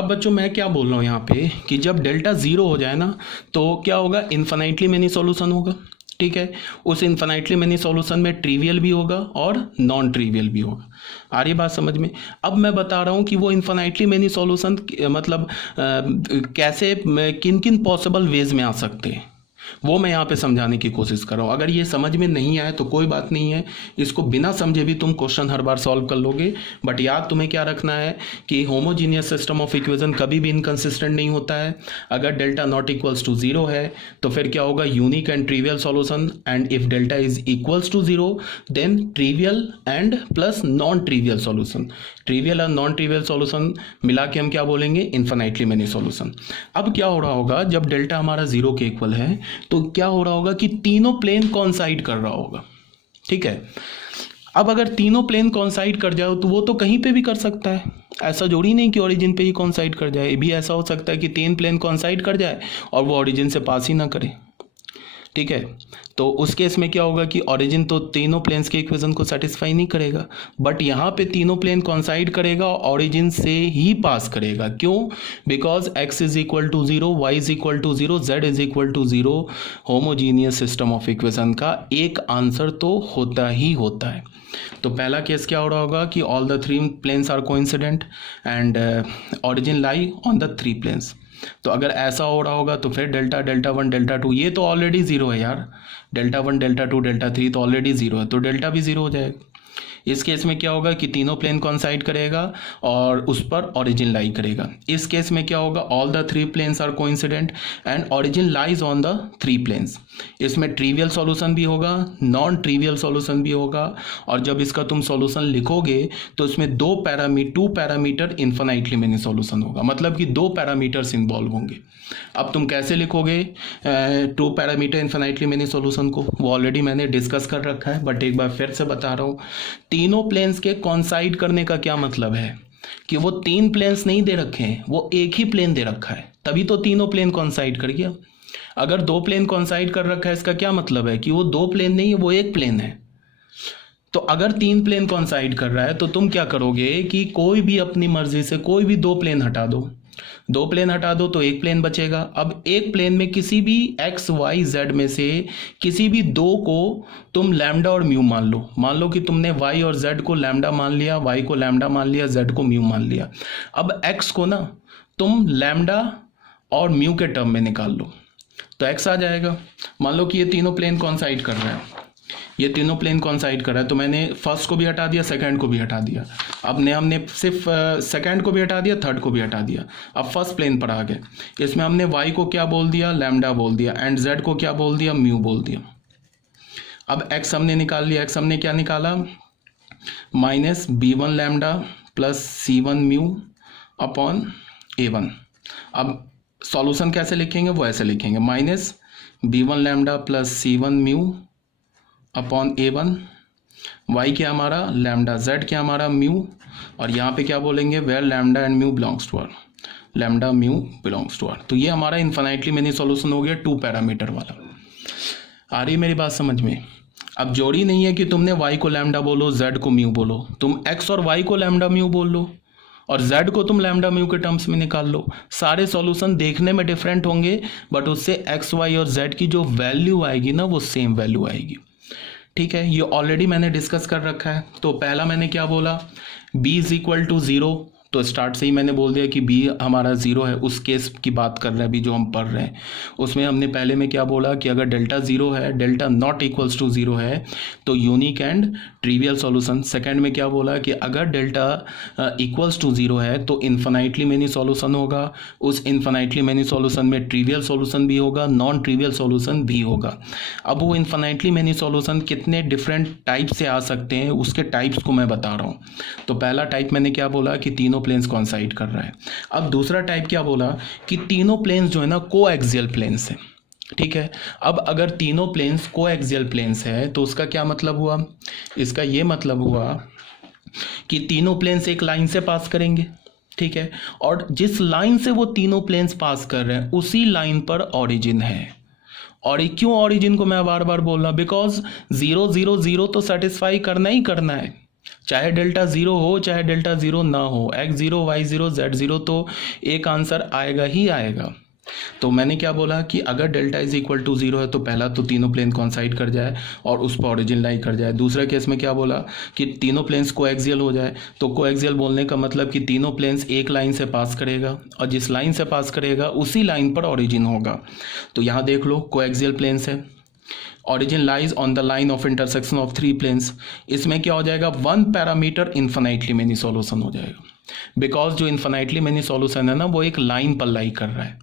अब बच्चों मैं क्या बोल रहा हूँ यहाँ पे कि जब डेल्टा ज़ीरो हो जाए ना तो क्या होगा, इन्फिनाइटली मेनी सॉल्यूशन होगा। ठीक है, उस इन्फिनाइटली मेनी सॉल्यूशन में ट्रिवियल भी होगा और नॉन ट्रिवियल भी होगा। आ रही बात समझ में? अब मैं बता रहा हूँ कि वो इन्फिनाइटली मेनी सॉल्यूशन मतलब कैसे किन किन पॉसिबल वेज में आ सकते हैं, वो मैं यहाँ पे समझाने की कोशिश कर रहा हूँ। अगर ये समझ में नहीं आए तो कोई बात नहीं है, इसको बिना समझे भी तुम क्वेश्चन हर बार सॉल्व कर लोगे। बट याद तुम्हें क्या रखना है कि होमोजीनियस सिस्टम ऑफ इक्वेशन कभी भी इनकंसिस्टेंट नहीं होता है। अगर delta not equals to zero है तो फिर क्या होगा, unique and trivial solution, and if delta is equals to zero then trivial and plus non trivial solution. Trivial और नॉन ट्रिवियल सॉल्यूशन मिला के हम क्या बोलेंगे, इन्फिनाइटली मेनी सॉल्यूशन। अब क्या हो रहा होगा, जब डेल्टा हमारा जीरो के इक्वल है तो क्या हो रहा होगा कि तीनों प्लेन कॉन्साइड कर रहा होगा। ठीक है, अब अगर तीनों प्लेन कॉन्साइड कर जाओ तो वो तो कहीं पे भी कर सकता है, ऐसा जरूरी नहीं कि ओरिजिन पे ही कॉन्साइड कर जाए। ये भी ऐसा हो सकता है कि तीन प्लेन कॉन्साइड कर जाए और वो ओरिजिन से पास ही ना करे। ठीक है, तो उस केस में क्या होगा कि ओरिजिन तो तीनों प्लेन्स के इक्वेशन को सेटिस्फाई नहीं करेगा, बट यहाँ पे तीनों प्लेन कॉन्साइड करेगा और ओरिजिन से ही पास करेगा। क्यों? Because x is equal to zero, y is equal to zero, z is equal to zero. Homogeneous system of equation का एक आंसर तो होता ही होता है। तो पहला केस क्या हो रहा होगा कि all the three planes are coincident and origin lie on the three planes. तो अगर ऐसा हो रहा होगा तो फिर delta, delta one, delta two, ये तो ऑलरेडी जीरो है यार। Delta one, delta two, delta three तो ऑलरेडी जीरो है, तो डेल्टा भी जीरो हो जाएगा। इस केस में क्या होगा कि तीनों प्लेन कॉन्साइड करेगा और उस पर ओरिजिन लाई करेगा। इस केस में क्या होगा, all the three planes are coincident and origin lies on the three planes. इसमें ट्रिवियल सॉल्यूशन भी होगा, नॉन ट्रिवियल सॉल्यूशन भी होगा, और जब इसका तुम सॉल्यूशन लिखोगे तो इसमें two parameter infinitely many solution होगा, मतलब कि दो पैरामीटर्स इन्वॉल्व होंगे। अब तुम कैसे लिखोगे two parameter infinitely many solution को, वो ऑलरेडी मैंने डिस्कस कर रखा है, बट एक बार फिर से बता रहा हूँ। तीनों प्लेन्स के कॉन्साइड करने का क्या मतलब है कि वो तीन प्लेन्स नहीं दे रखे हैं, वो एक ही प्लेन दे रखा है, तभी तो तीनों प्लेन कॉन्साइड कर गया। अगर दो प्लेन कॉन्साइड कर रखा है, इसका क्या मतलब है कि वो दो प्लेन नहीं है, वो एक प्लेन है। तो अगर तीन प्लेन कॉन्साइड कर रहा है तो तुम क्या करोगे कि कोई भी अपनी मर्जी से कोई भी दो प्लेन हटा दो, दो प्लेन हटा दो तो एक प्लेन बचेगा। अब एक प्लेन में किसी भी एक्स वाई जेड में से किसी भी दो को तुम लैम्डा और म्यू मान लो। मान लो कि तुमने वाई और जेड को लैम्डा मान लिया, वाई को लैम्डा मान लिया, जेड को म्यू मान लिया। अब एक्स को ना तुम लैम्डा और म्यू के टर्म में निकाल लो तो एक्स आ जाएगा। मान लो कि ये तीनों प्लेन कॉन्साइड कर रहे हैं, ये तीनों प्लेन कॉन्साइड कर रहा है, तो मैंने फर्स्ट को भी हटा दिया, सेकंड को भी हटा दिया। अब ने हमने सिर्फ सेकंड को भी हटा दिया, थर्ड को भी हटा दिया। अब फर्स्ट प्लेन पर आ गए, इसमें हमने वाई को क्या बोल दिया, लैम्डा बोल दिया, एंड जेड को क्या बोल दिया, म्यू बोल दिया। अब एक्स हमने निकाल लिया, एक्स हमने क्या निकाला, minus b1 lambda plus c1 mu upon a1। अब सॉल्यूशन कैसे लिखेंगे, वो ऐसे लिखेंगे, minus b1 lambda plus c1 mu upon a1। y क्या हमारा लैम्डा, z क्या हमारा म्यू, और यहाँ पे क्या बोलेंगे, where lambda and mu belongs to R, lambda mu belongs to R. तो ये हमारा इन्फिनाइटली मेनी सॉल्यूशन हो गया टू पैरामीटर वाला। आ रही मेरी बात समझ में? अब जोड़ी नहीं है कि तुमने y को लैम्डा बोलो, z को म्यू बोलो, तुम x और y को लैम्डा म्यू बोल लो और z को तुम लैम्डा म्यू के टर्म्स में निकाल लो। सारे सॉल्यूशन देखने में डिफरेंट होंगे बट उससे x, y और z की जो वैल्यू आएगी ना वो सेम वैल्यू आएगी। ठीक है, ये ऑलरेडी मैंने डिस्कस कर रखा है। तो पहला मैंने क्या बोला, b is equal to zero, तो स्टार्ट से ही मैंने बोल दिया कि b हमारा जीरो है। उस केस की बात कर रहे हैं अभी जो हम पढ़ रहे हैं, उसमें हमने पहले में क्या बोला कि अगर डेल्टा जीरो है, delta not equals to zero है तो unique and trivial solution. Second में क्या बोला कि अगर डेल्टा इक्वल्स टू जीरो है तो इन्फिनाइटली मेनी सॉल्यूशन होगा, उस इन्फिनाइटली मेनी सॉल्यूशन में ट्रिवियल सॉल्यूशन भी होगा, नॉन ट्रिवियल सॉल्यूशन भी होगा। अब वो इन्फिनाइटली मेनी सॉल्यूशन कितने डिफरेंट टाइप से आ सकते हैं उसके टाइप्स को मैं बता रहा हूँ। तो पहला टाइप मैंने क्या बोला कि तीनों प्लेन्स कॉन्साइड कर रहा है। अब दूसरा टाइप क्या बोला कि तीनों प्लेन्स जो है ना कोएक्सियल प्लेन्स है। ठीक है, अब अगर तीनों प्लेन्स कोएक्सियल प्लेन्स है तो उसका क्या मतलब हुआ, इसका ये मतलब हुआ कि तीनों प्लेन्स एक लाइन से पास करेंगे। ठीक है, और जिस लाइन से वो तीनों प्लेन्स पास कर रहे हैं उसी लाइन पर ओरिजिन है। और क्यों ओरिजिन को मैं बार बार बोल रहा हूं, बिकॉज 0 0 0 तो सेटिस्फाई करना ही करना है। चाहे डेल्टा ज़ीरो हो चाहे डेल्टा ज़ीरो ना हो, x zero y zero z zero तो एक आंसर आएगा ही आएगा। तो मैंने क्या बोला कि अगर delta is equal to zero है तो पहला तो तीनों प्लेन कॉन्साइड कर जाए और उस पर ओरिजिन लाई कर जाए। दूसरे केस में क्या बोला कि तीनों प्लेन्स कोएक्सियल हो जाए। तो कोएक्सियल बोलने का मतलब कि तीनों प्लेन्स एक लाइन से पास करेगा और जिस लाइन से पास करेगा उसी लाइन पर ओरिजिन होगा। तो यहाँ देख लो कोएक्सियल प्लेन्स है, origin lies on the line of intersection of three planes. इसमें क्या हो जाएगा, one parameter infinitely many solution हो जाएगा, बिकॉज जो इन्फिनाइटली मेनी सॉल्यूशन है ना वो एक लाइन पर लाई कर रहा है,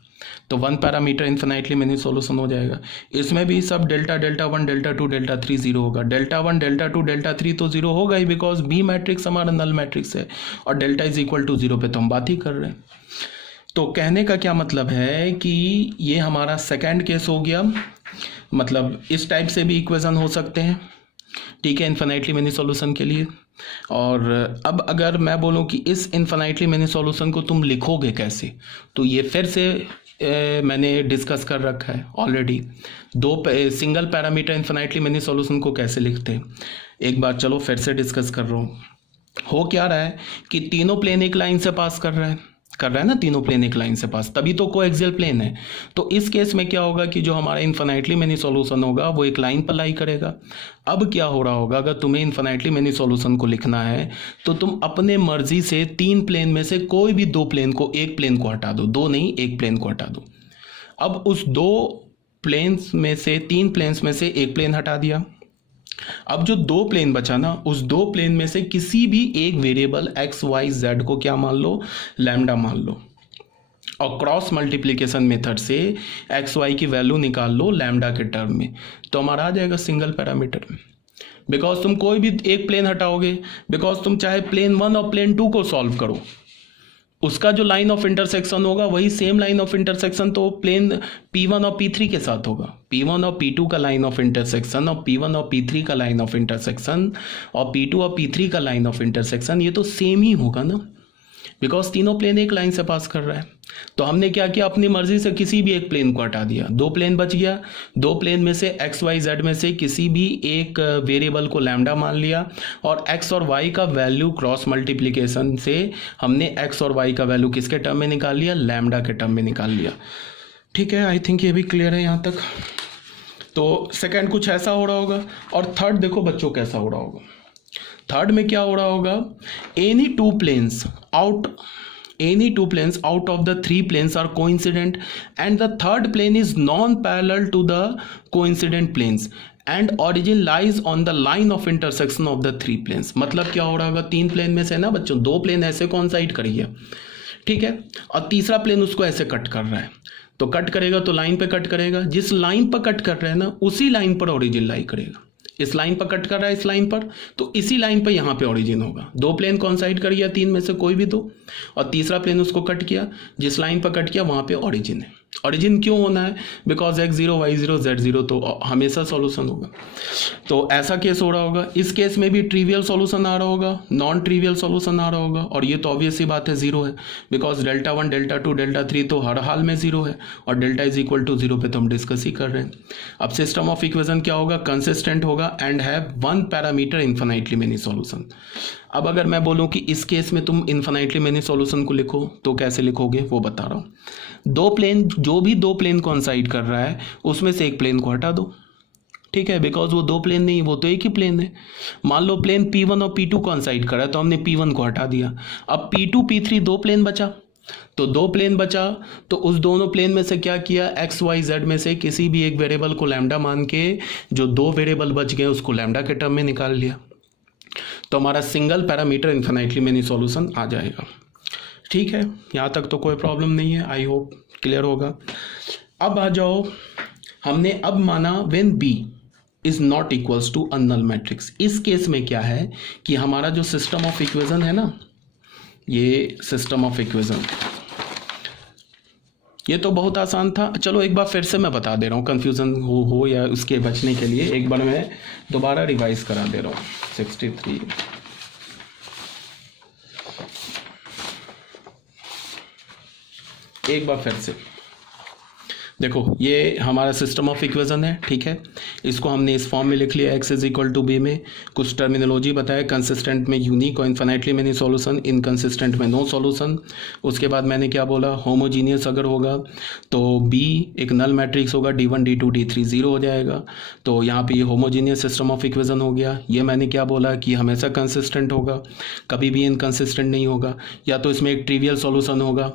तो one parameter infinitely many solution हो जाएगा। इसमें भी सब delta delta one delta two delta three zero होगा। Delta one delta two delta three तो जीरो होगा ही, बिकॉज बी मैट्रिक्स हमारा नल मैट्रिक्स है और delta is equal to zero पे तो हम बात ही कर रहे हैं। तो कहने का क्या मतलब है कि ये हमारा सेकेंड केस हो गया, मतलब इस टाइप से भी इक्वेशन हो सकते हैं, ठीक है, इन्फिनाइटली मेनी सॉल्यूशन के लिए। और अब अगर मैं बोलूं कि इस इन्फिनाइटली मेनी सॉल्यूशन को तुम लिखोगे कैसे, तो ये फिर से मैंने डिस्कस कर रखा है already. Single parameter infinitely many solution को कैसे लिखते हैं, एक बार चलो फिर से डिस्कस कर रहा हूँ। हो क्या रहा है कि तीनों प्लेन एक लाइन से पास कर रहा है ना, तीनों प्लेन एक लाइन से पास, तभी तो कोएक्सियल प्लेन है। तो इस केस में क्या होगा कि जो हमारा इन्फिनाइटली मेनी सॉल्यूशन होगा वो एक लाइन पर लाई करेगा। अब क्या हो रहा होगा, अगर तुम्हें इन्फिनाइटली मेनी सॉल्यूशन को लिखना है तो तुम अपने मर्जी से तीन प्लेन में से कोई भी दो प्लेन को, एक प्लेन को हटा दो, दो नहीं एक प्लेन को हटा दो। अब उस दो प्लेन्स में से, तीन प्लेन्स में से एक प्लेन हटा दिया। अब जो दो प्लेन बचा ना, उस दो प्लेन में से किसी भी एक वेरिएबल एक्स वाई जेड को क्या मान लो, लैम्डा मान लो, और क्रॉस मल्टीप्लिकेशन मेथड से एक्स वाई की वैल्यू निकाल लो लैम्डा के टर्म में, तो हमारा आ जाएगा सिंगल पैरामीटर में। बिकॉज तुम कोई भी एक प्लेन हटाओगे, बिकॉज तुम चाहे प्लेन वन और प्लेन टू को सॉल्व करो, उसका जो लाइन ऑफ इंटरसेक्शन होगा वही सेम लाइन ऑफ इंटरसेक्शन तो प्लेन P1 और P3 के साथ होगा। P1 और P2 का लाइन ऑफ इंटरसेक्शन और P1 और P3 का लाइन ऑफ इंटरसेक्शन और P2 और P3 का लाइन ऑफ इंटरसेक्शन, ये तो सेम ही होगा ना, बिकॉज तीनों प्लेन एक लाइन से पास कर रहा है। तो हमने क्या किया, अपनी मर्जी से किसी भी एक प्लेन को हटा दिया, दो प्लेन बच गया, दो प्लेन में से एक्स वाई जेड में से किसी भी एक वेरिएबल को लैम्डा मान लिया और एक्स और वाई का वैल्यू क्रॉस मल्टीप्लिकेशन से हमने एक्स और वाई का वैल्यू किसके टर्म में निकाल लिया, लैम्डा के टर्म में निकाल लिया। ठीक है, आई थिंक ये भी क्लियर है यहाँ तक। तो सेकेंड कुछ ऐसा हो रहा होगा, और थर्ड देखो बच्चों कैसा हो रहा होगा। थर्ड में क्या हो रहा होगा, any two planes out of the three planes are coincident and the third plane is non-parallel to the coincident planes and origin lies on the line of intersection of the three planes। मतलब क्या हो रहा होगा, तीन plane में से ना बच्चों दो प्लेन ऐसे कॉन्साइड करिए, ठीक है, और तीसरा प्लेन उसको ऐसे कट कर रहा है, तो कट करेगा तो लाइन पे कट करेगा, जिस लाइन पर कट कर रहा है ना उसी लाइन पर ओरिजिन लाई करेगा। इस लाइन पर कट कर रहा है, इस लाइन पर, तो इसी लाइन पर यहाँ पे ओरिजिन होगा। दो प्लेन कॉन्साइड कर गया तीन में से कोई भी दो, और तीसरा प्लेन उसको कट किया, जिस लाइन पर कट किया वहाँ पे ओरिजिन है। ओरिजिन क्यों होना है, because x zero y zero z zero तो हमेशा सॉल्यूशन होगा। तो ऐसा केस हो रहा होगा। इस केस में भी ट्रिवियल सॉल्यूशन आ रहा होगा, नॉन ट्रिवियल सॉल्यूशन आ रहा होगा, और ये तो ऑब्वियस ही बात है जीरो है, because delta one delta two delta three तो हर हाल में जीरो है, और delta is equal to zero पे तो हम डिस्कस ही कर रहे हैं। अब सिस्टम ऑफ इक्वेशन क्या होगा, कंसिस्टेंट होगा and have one parameter infinitely many solution. अब अगर मैं बोलूं कि इस केस में तुम इन्फिनाइटली मेनी सॉल्यूशन को लिखो तो कैसे लिखोगे वो बता रहा हूँ। दो प्लेन, जो भी दो प्लेन कॉन्साइड कर रहा है उसमें से एक प्लेन को हटा दो, ठीक है, बिकॉज वो दो प्लेन नहीं, वो तो एक ही प्लेन है। मान लो प्लेन P1 और P2 कॉन्साइड कर रहा है तो हमने P1 को हटा दिया। अब P2 P3 दो प्लेन बचा, तो दो प्लेन बचा तो उस दोनों प्लेन में से क्या किया, एक्स वाई जेड में से किसी भी एक वेरिएबल को लैम्डा मान के जो दो वेरिएबल बच गए उसको लैम्डा के टर्म में निकाल लिया, तो हमारा single parameter infinitely many solution आ जाएगा। ठीक है, यहाँ तक तो कोई प्रॉब्लम नहीं है, आई होप क्लियर होगा। अब आ जाओ, हमने अब माना when B is not equals to a null matrix. इस केस में क्या है कि हमारा जो सिस्टम ऑफ इक्वेशन है ना, ये सिस्टम ऑफ इक्वेशन, ये तो बहुत आसान था। चलो एक बार फिर से मैं बता दे रहा हूँ, कंफ्यूजन हो या उसके बचने के लिए एक बार मैं दोबारा रिवाइज करा दे रहा हूँ। 63 एक बार फिर से देखो, ये हमारा सिस्टम ऑफ इक्वेशन है, ठीक है। इसको हमने इस फॉर्म में लिख लिया, x is equal to B में कुछ टर्मिनोलॉजी बताया, कंसिस्टेंट में यूनिक और इन्फिनिटली मेनी सॉल्यूशन, इनकंसिस्टेंट में नो सॉल्यूशन। उसके बाद मैंने क्या बोला, होमोजीनियस अगर होगा तो बी एक नल मैट्रिक्स होगा, D1 D2 D3 0 हो जाएगा। तो यहाँ पे ये होमोजीनियस सिस्टम ऑफ इक्वेशन हो गया। ये मैंने क्या बोला कि हमेशा कंसिस्टेंट होगा, कभी भी इनकंसिस्टेंट नहीं होगा। या तो इसमें एक ट्रिवियल सॉल्यूशन होगा,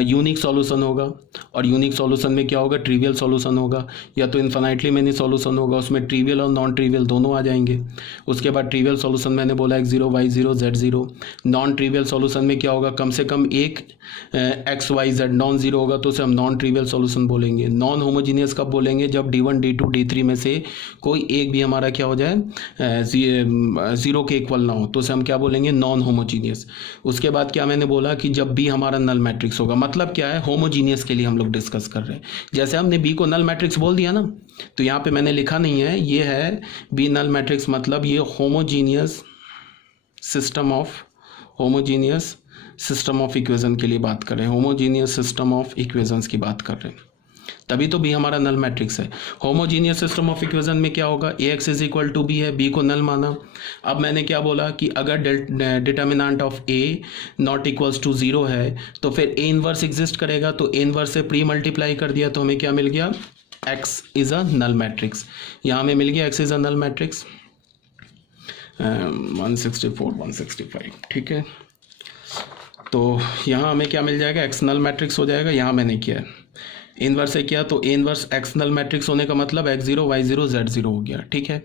यूनिक सॉल्यूशन होगा, और यूनिक सॉल्यूशन में क्या होगा, ट्रिवियल सॉल्यूशन होगा। या तो इन्फिनिटली मेनी सॉल्यूशन होगा, उसमें ट्रिवियल और नॉन ट्रिवियल दोनों आ जाएंगे। उसके बाद ट्रिवियल सॉल्यूशन मैंने बोला x0 y0 z0। Non trivial solution में क्या होगा, कम से कम एक x y z non zero होगा, तो उसे हम नॉन ट्रिवियल सॉल्यूशन बोलेंगे। नॉन होमोजीनियस कब बोलेंगे, जब D1 D2 D3 में से कोई एक भी हमारा क्या हो जाए, ज़ीरो के इक्वल ना हो, तो उसे हम क्या बोलेंगे, नॉन होमोजीनियस। उसके बाद क्या मैंने बोला कि जब भी हमारा नल मैट्रिक्स होगा, मतलब क्या है, होमोजीनियस के लिए हम लोग डिस्कस कर रहे हैं। जैसे हमने बी को नल मैट्रिक्स बोल दिया ना, तो यहाँ पे मैंने लिखा नहीं है, ये है बी नल मैट्रिक्स, मतलब ये होमोजीनियस सिस्टम ऑफ इक्वेशन के लिए बात कर रहे हैं, होमोजीनियस सिस्टम ऑफ इक्वेशंस की बात कर रहे हैं, तभी तो बी हमारा नल मैट्रिक्स है। होमोजीनियस सिस्टम ऑफ इक्वेशन में क्या होगा, Ax is equal to B है, बी को नल माना। अब मैंने क्या बोला कि अगर determinant of A not equals to 0 है तो फिर A इनवर्स एग्जिस्ट करेगा, तो A इनवर्स से प्री मल्टीप्लाई कर दिया तो हमें क्या मिल गया, X is a null matrix. यहाँ हमें मिल गया X is a null matrix 164 165, ठीक है। तो यहाँ हमें क्या मिल जाएगा, एक्स नल मैट्रिक्स हो जाएगा। यहाँ मैंने किया है इनवर्स है क्या, तो A inverse x null matrix होने का मतलब x0 y0 z0 हो गया, ठीक है।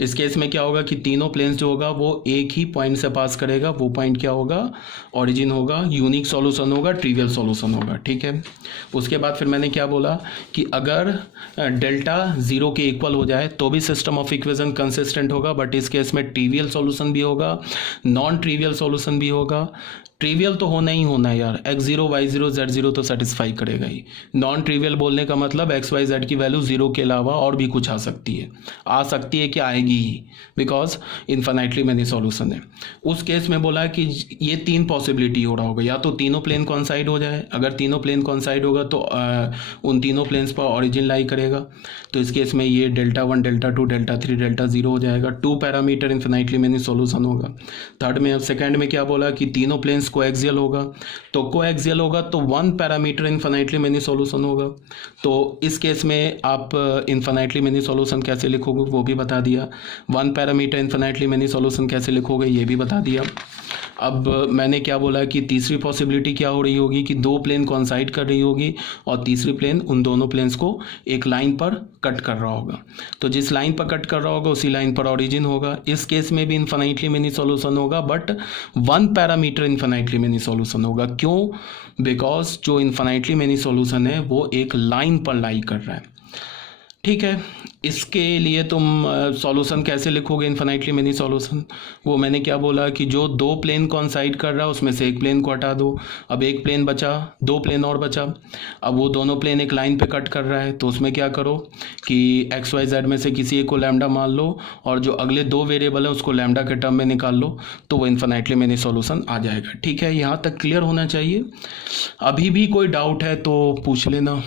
इस केस में क्या होगा कि तीनों प्लेन्स जो होगा वो एक ही पॉइंट से पास करेगा, वो पॉइंट क्या होगा, ओरिजिन होगा, यूनिक सॉल्यूशन होगा, ट्रिवियल सॉल्यूशन होगा, ठीक है। उसके बाद फिर मैंने क्या बोला कि अगर डेल्टा 0 के इक्वल हो जाए तो भी सिस्टम ऑफ इक्वेशन कंसिस्टेंट होगा, बट इस केस में ट्रिवियल सॉल्यूशन भी होगा, नॉन ट्रिवियल सॉल्यूशन भी होगा। ट्रिवियल तो होना ही होना है यार, x0 y0 z0 तो सेटिस्फाई करेगा ही। नॉन ट्रिवियल बोलने का मतलब x y z की वैल्यू 0 के अलावा और भी कुछ आ सकती है कि आएगी ही, बिकॉज इन्फिनिटली मेनी सॉल्यूशन है। उस केस में बोला कि ये तीन पॉसिबिलिटी हो रहा होगा, या तो तीनों प्लेन कॉन्साइड हो जाए, अगर तीनों प्लेन कॉन्साइड होगा तो उन तीनों प्लेन्स पर ऑरिजिन लाई करेगा, तो इस केस में ये डेल्टा 1 डेल्टा 2 डेल्टा 3 डेल्टा 0 हो जाएगा। 2 पैरामीटर इन्फिनिटली मेनी सॉल्यूशन होगा। थर्ड में, अब सेकेंड में क्या बोला कि तीनों प्लेन्स कोएक्सियल होगा, तो कोएक्सियल होगा तो 1 पैरामीटर इन्फिनिटली मेनी सॉल्यूशन होगा। तो इस केस में आप इन्फिनिटली मेनी सॉल्यूशन कैसे लिखोगे वो भी बता दिया, 1 पैरामीटर इन्फिनिटली मेनी सॉल्यूशन कैसे लिखोगे ये भी बता दिया। अब मैंने क्या बोला कि तीसरी पॉसिबिलिटी क्या हो रही होगी कि दो प्लेन कॉन्साइड कर रही होगी और तीसरी प्लेन उन दोनों प्लेन्स को एक लाइन पर कट कर रहा होगा, तो जिस लाइन पर कट कर रहा होगा उसी लाइन पर ओरिजिन होगा। इस केस में भी इन्फिनिटली मेनी सॉल्यूशन होगा, but 1 parameter infinitely many solution होगा। क्यों? बिकॉज जो इन्फिनिटली मेनी सॉल्यूशन है वो एक लाइन पर लाई कर रहा है, ठीक है। इसके लिए तुम सॉल्यूशन कैसे लिखोगे इन्फिनिटली मेनी सॉल्यूशन, वो मैंने क्या बोला कि जो दो प्लेन कॉन्साइड कर रहा है उसमें से एक प्लेन को हटा दो, अब एक प्लेन बचा, दो प्लेन और बचा, अब वो दोनों प्लेन एक लाइन पे कट कर रहा है, तो उसमें क्या करो कि एक्स वाई जेड में से किसी एक को लैम्डा मान लो और जो अगले दो वेरिएबल हैं उसको लैम्डा के टर्म में निकाल लो, तो वो इन्फिनिटली मेनी सॉल्यूशन आ जाएगा, ठीक है। यहाँ तक क्लियर होना चाहिए। अभी भी कोई डाउट है तो पूछ लेना।